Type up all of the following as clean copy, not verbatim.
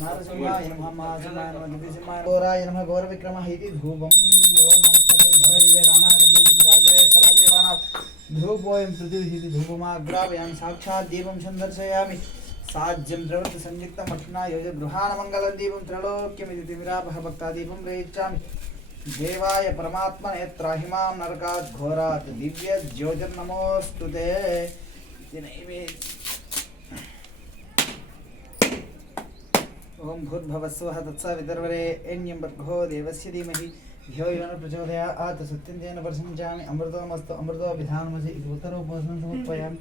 नारसिंहाय नमः महासिंहाय नमः दिव्यसिंहाय गौराय नमः गौरविक्रमः इति धूपम् ओम भगवते राणागणे सर्वदेवानां धूपोऽयं पृथिवीति धूपमाग्रापयामि साक्षात् दीपं सन्दर्शयामि साज्यं द्रवति संयुक्तं मठना योज गृहाणमङ्गलं दीपं त्रैलोक्यमिति तिमिरापः भक्तादीपं प्रयच्छामि देवाय परमात्मने त्राहिमां नरकात् घोरात् दिव्य ज्योतिर्नमोऽस्तु ते ओम भूर्भुवस्सुवः तत्सवितुर्वरेण्यं भर्गो देवस्य धीमहि धियो यो न प्रचोदयात् सत्यं तेन प्रसञ्चामि अमृतमस्तु अमृतो विधानमसि इति उत्तरोपनिषदं समर्पयामि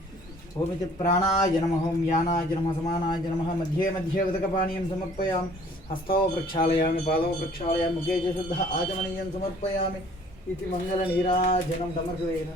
ओम इति प्राणाय नमः ओम यानाय नमः समानाय नमः मध्ये मध्ये उदकपानीयं समर्पयामि हस्तौ प्रक्षालयामि पादौ प्रक्षालयामि मुखे च शुद्धः आचमनीयं समर्पयामि इति मङ्गलनीराजनं समर्पयेन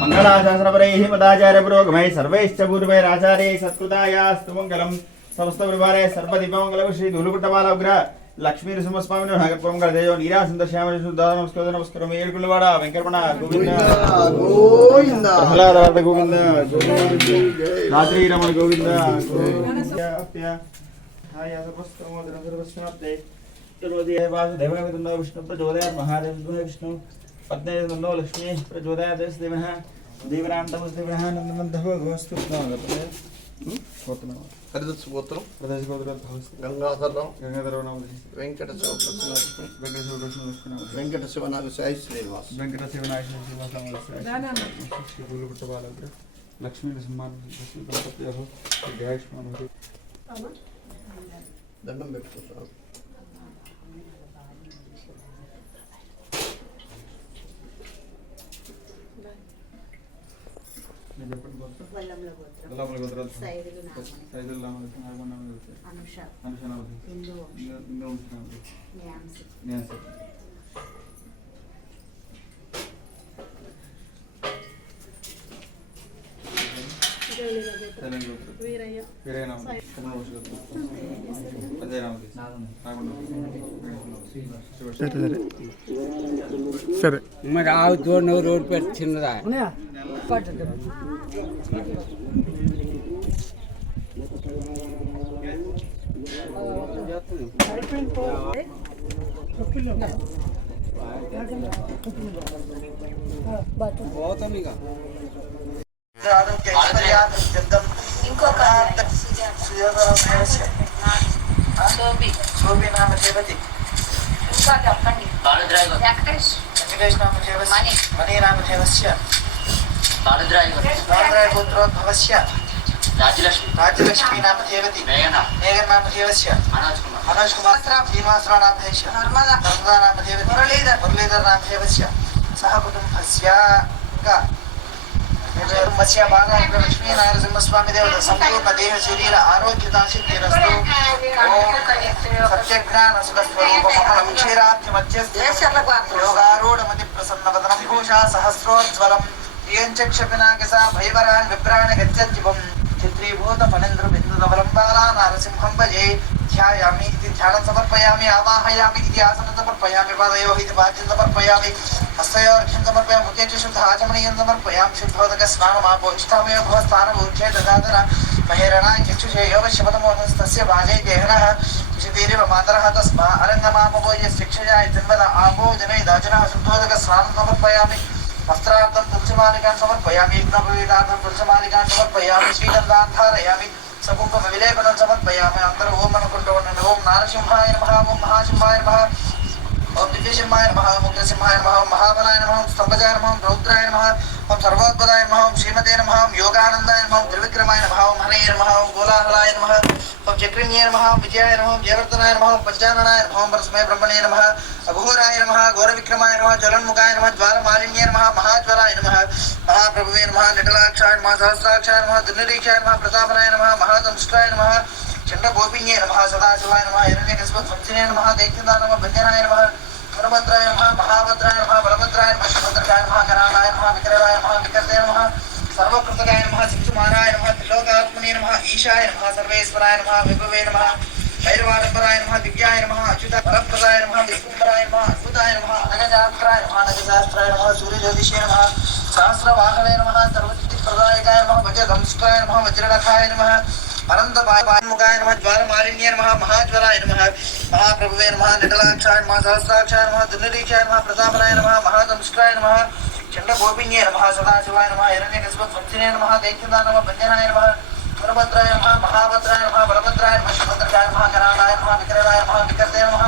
मंगलाशासनपरैः मदाचार्यपुरोगमैः सर्वैश्च पूर्वैः आचार्यैः सत्कृतायास्तु मङ्गलम् समस्त परिवारे सर्वदीपमङ्गलं श्री धूलुकुट्टबालग्रह लक्ष्मी नृसिंहस्वामिनो नागपुरमङ्गलदेयो नीरासुन्दरश्यामले शुद्धाः नमस्कारं येळुकुळवाड वेंकटरमण गोविंद गोविंद प्रह्लाद गोविंद नाथीरमण गोविंद गोविंद हाय सर्वस्त्रमोदनं सर्वस्नाप्ते चतुर्वेदीय वासुदेवः विष्णु प्रचोदयात् महादेव विष्णु पत्नी नंदो लक्ष्मी प्रचोदयात् देवः देवरान्तमस्देवः नन्दनन्दः गोस्तु हरिदत्सुगोत्रम प्रदेशगोत्र गंगाधरराव नाम वेंकटशिवनाग साई श्रीनिवास लक्ष्मी దండం పెట్టుకుంటారు వల్లంల గోత్రం సైదులు నామం అనుష హిందూ న్యాన్సి వీరయ్య సరే మరి ఆవు తోడు రోడ్ పెట్టి చిన్నదా పోతాం ఇక ఇంకొక శోభి నామ దేవతి ఇంకా చెప్పండి వెంకటేష్ నామ దేవస్య మణి నామ దేవస్య గోత్రోద్భవస్య రాజ్యలక్ష్మీ నామ దేవతి మేఘన్ నామ దేవస్య మనోజ్ కుమార్ శ్రీనివాసరావు నామ దేవస్య నర్మదా నామ దేవతి మురళీధర్ నామ దేవస్య సహ కుటుంబస్య मत्स्य बाला लक्ष्मी नारसिंहस्वामी देवता संपूर्ण देह शरीर आरोग्यता सिद्धिरस्तु सत्यज्ञान सुखस्वरूपमहं क्षीराब्धिमध्यस्थे योगारूढमति प्रसन्नवदनं विभूषा सहस्रोज्ज्वलं प्रियञ्चक्षपिनाकसा भयवरान् विभ्रान् गच्छन्ति चित्रे पादे ध्यायामि इति ध्यानं समर्पयामि आवाहयामि इति आसनं समर्पयामि पादयोः इति पाद्यं समर्पयामि हस्तयोर्घ्यं समर्पयामि मुखे च शुद्ध आचमनीयं समर्पयामि शुद्धोदकस्नानमापोष्ठामयो भवस्थानमूर्ध्वे ददातन महेरणाय चक्षुषे योगशपथमोहस्तस्य भाजे देहनः विशतीरेव मातरः तस्मा अरङ्गमापवो यशिक्षया जन्मद आपो जनै दाजनः शुद्धोदकस्नानं समर्पयामि वस्त्रार्थं तुलसीमालिकान् समर्पयामि यज्ञोपवीतार्थं तुलसीमालिकान् समर्पयामि श्रीगन्धान् धारयामि सकुङ्कुमविलेपनं समर्पयामि अन्तरो ओम अनुकुण्डोन् ओम नारसिंहाय नमः ओम महासिंहाय नमः ओम दिव्यसिंहाय नमः ओम उग्रसिंहाय नमः ओम महाबलाय नमः ओम स्तम्भजाय नमः ओम रौद्राय नमः ओम सर्वोत्पदाय नमः ओम श्रीमते नमः ओम योगानन्दाय नमः ओम त्रिविक्रमाय नमः ओम हरये नमः ओम कोलाहलाय नमः ओम चक्रिण्ये नमः ओम विजयाय नमः ओम जयवर्धनाय नमः ओम पंचाननाय नमः ओम परस्मै ब्रह्मणे नमः अघोराय नमः घोरविक्रमाय नमः ज्वलन्मुखाय नमः ज्वालमालिन्ये नमः महाज्वलाय नमः महाप्रभुवे नमः निटलाक्षाय नमः सहस्राक्षाय नमः दुर्निरीक्षाय नमः प्रतापनाय नमः महादंष्ट्राय नमः चण्डगोपिन्ये नमः सदाशिवाय नमः हिरण्यकस्पत्वंसिने नमः दैत्यदाय नमः भञ्जनाय नमः गुणभद्राय नमः महाभद्राय नमः बलभद्राय नमः सुभद्राय नमः कराणाय नमः विकराय नमः विकर्ते नमः सर्वकृतकाय नमः शिवकुमाराय नमः त्रिलोकात्मने नमः ईशाय नमः सर्वेश्वराय नमः विभवे नमः भैरवाडम्बराय नमः दिव्याय नमः अच्युत वरप्रदाय नमः विष्णुपराय नमः अद्भुताय नमः अनगजात्राय नमः नगजात्राय नमः सूर्यज्योतिषे नमः सहस्रवाहने नमः सर्वसिद्धिप्रदायकाय नमः वज्रदंष्ट्राय नमः वज्रनखाय नमः अनन्तपायमुखाय नमः ज्वालमालिन्ये नमः महाज्वलाय नमः महाप्रभुवे नमः निटलाक्षाय नमः सहस्राक्षाय नमः दुर्निरीक्षाय नमः प्रतापनाय नमः महादंष्ट्राय नमः चण्डगोपिन्ये नमः सदाशिवाय नमः हिरण्यकस्पत्वंसिने नमः दैत्यदाय नमः भञ्जनाय नमः गुणभद्राय नमः महाभद्राय नमः बलभद्राय नमः सुभद्राय नमः कराणाय नमः विकराय नमः विकर्ते नमः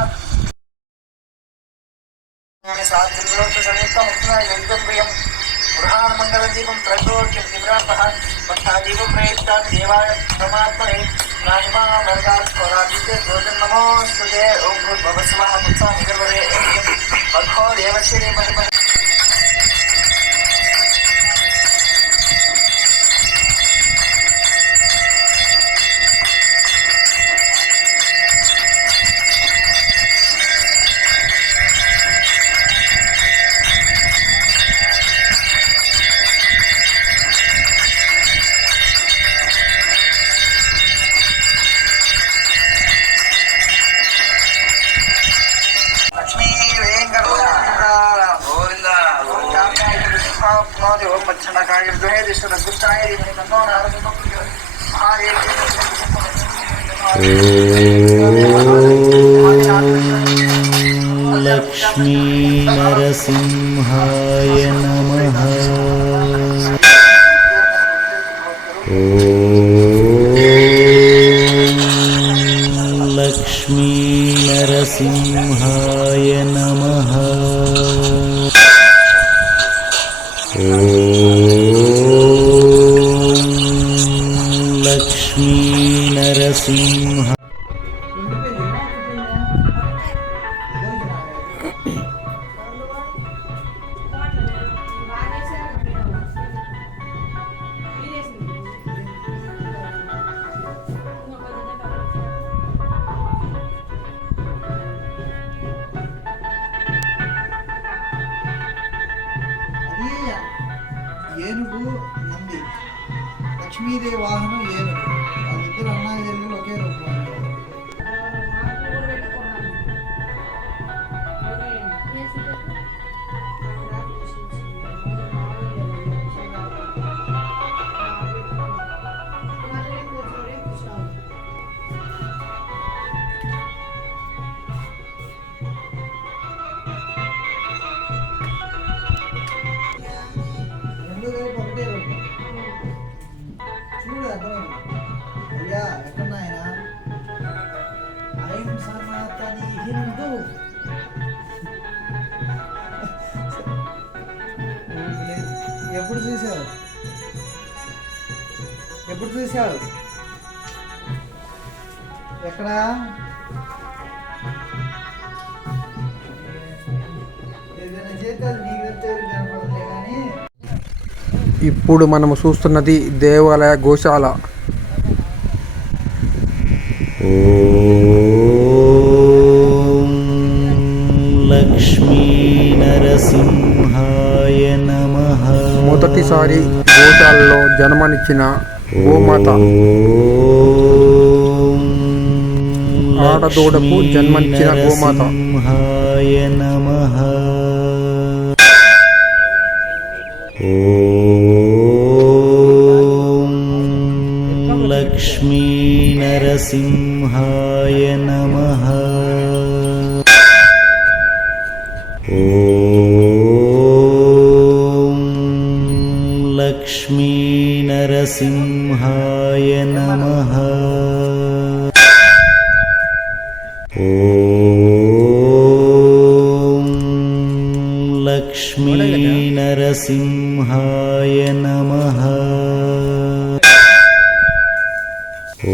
गृहाणमङ्गलदीपं त्रयोदशं दिव्यान्तः भक्तादीपप्रयुक्तान् देवाय परमात्मने राजमानर्गात्मरादित्य भोजन नमोस्तुते ॐ भूर्भुवस्सुवः पुत्सामि गर्वरे अघो देवस्य धीमहि लक्ष्मी नरसिंहाय नमः। लक्ष्मी नरसिंहाय नमः। लक्ष्मी नरसिंह ఏనుగు నంది లక్ష్మీదేవి వాహనం ఏనుగు వాళ్ళిద్దరు అన్నాజనులు ఒకే రూపం. ఒకటే రూపం చూడు అర్థమైంది. అయ్యా ఎక్కడున్నా ఆయన ఐం సనాతని హిందూ ఎప్పుడు చూసావు ఎక్కడా ఏదైనా చేస్తే అది నీకు చెప్తే కనపడలే కానీ ఇప్పుడు మనము చూస్తున్నది దేవాలయ గోశాల. లక్ష్మీ నరసింహాయ నమః. మొదటిసారి గోశాలలో జన్మనిచ్చిన గోమాత. ఆడదూడకు జన్మనిచ్చిన గోమాత. నరసింహాయ నమః. ఓం లక్ష్మీ నరసింహాయ నమః. ఓం లక్ష్మీ నరసింహాయ నమః. ఓం లక్ష్మీ నరసింహాయ నమః.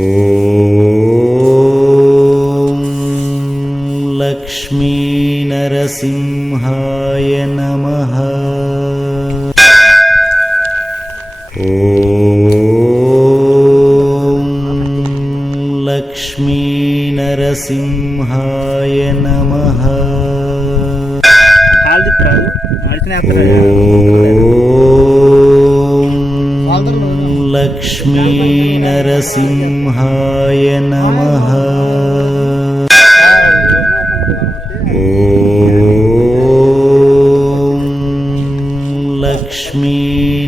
ఓం లక్ష్మీ నరసింహాయ నమః. ఓం లక్ష్మీ నరసింహాయ నమః. ఓం లక్ష్మీ నరసింహాయ నమః. ఓం లక్ష్మీ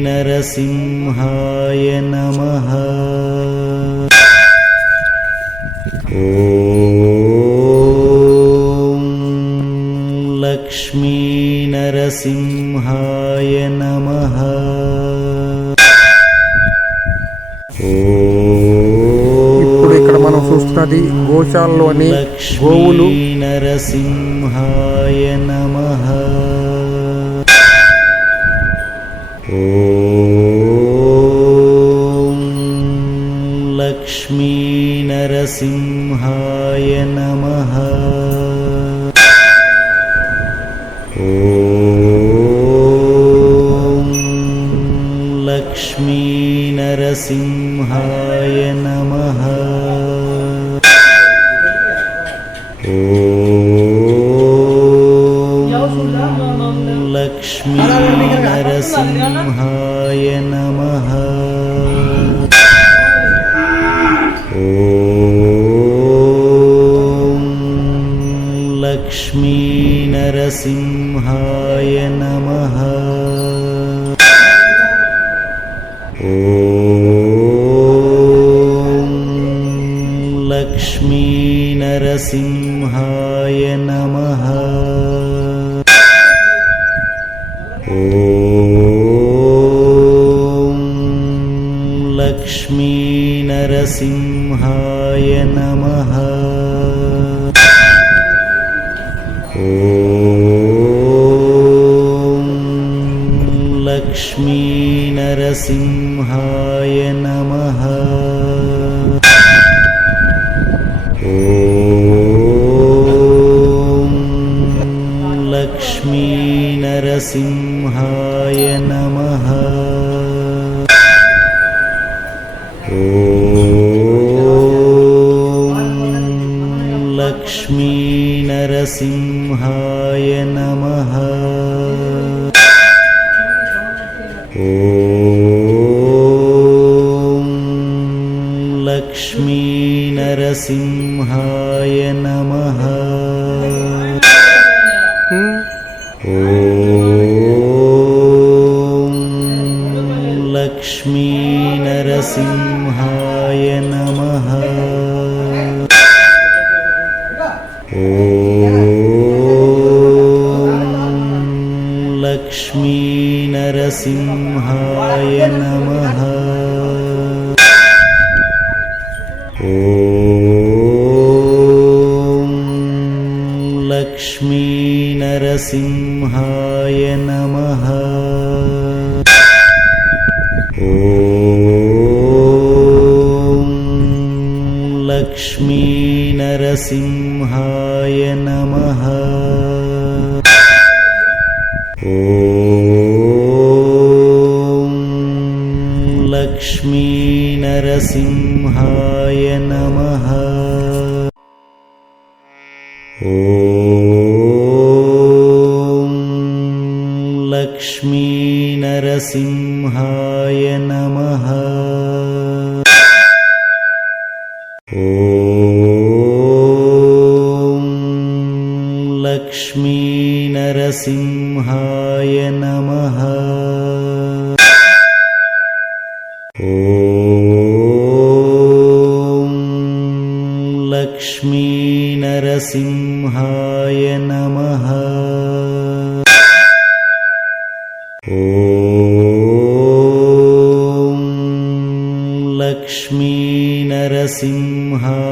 నరసింహాయ నమః. ఓం లక్ష్మీ నరసింహాయ నమః. ఇప్పుడు ఇక్కడ మనం చూస్తున్నది గోశాలలోని గోవులు. నరసింహాయ నమః. ఓం లక్ష్మీ నరసింహాయ నమః. ఓం లక్ష్మీ నరసింహాయ నమః. ఓం లక్ష్మీ నరసింహాయ నమః. ఓం లక్ష్మీ నరసింహాయ నమః. ఓం లక్ష్మీ నరసింహాయ నమః. ఓం లక్ష్మీ నరసింహాయ నమః. ఓం లక్ష్మీ నరసింహాయ నమః. ఓం లక్ష్మీ నరసింహాయ నమః. ఓం లక్ష్మీ నరసింహాయ నమః. ఓం లక్ష్మీ నరసింహాయ నమః. ఓం లక్ష్మీ నరసింహాయ నమః. ఓం లక్ష్మీ నరసింహాయ నమః. ఓం లక్ష్మీ నరసింహాయ నమః. ఓం లక్ష్మీ నరసింహాయ నమః. ఓం లక్ష్మీ నరసింహాయ నమః. ఓం లక్ష్మీ నరసింహాయ నమః. ఓం लक्ष्मीनरसिंहाय नमः। ॐ लक्ष्मीनरसिंहाय नमः। ॐ लक्ष्मीनरसिंहाय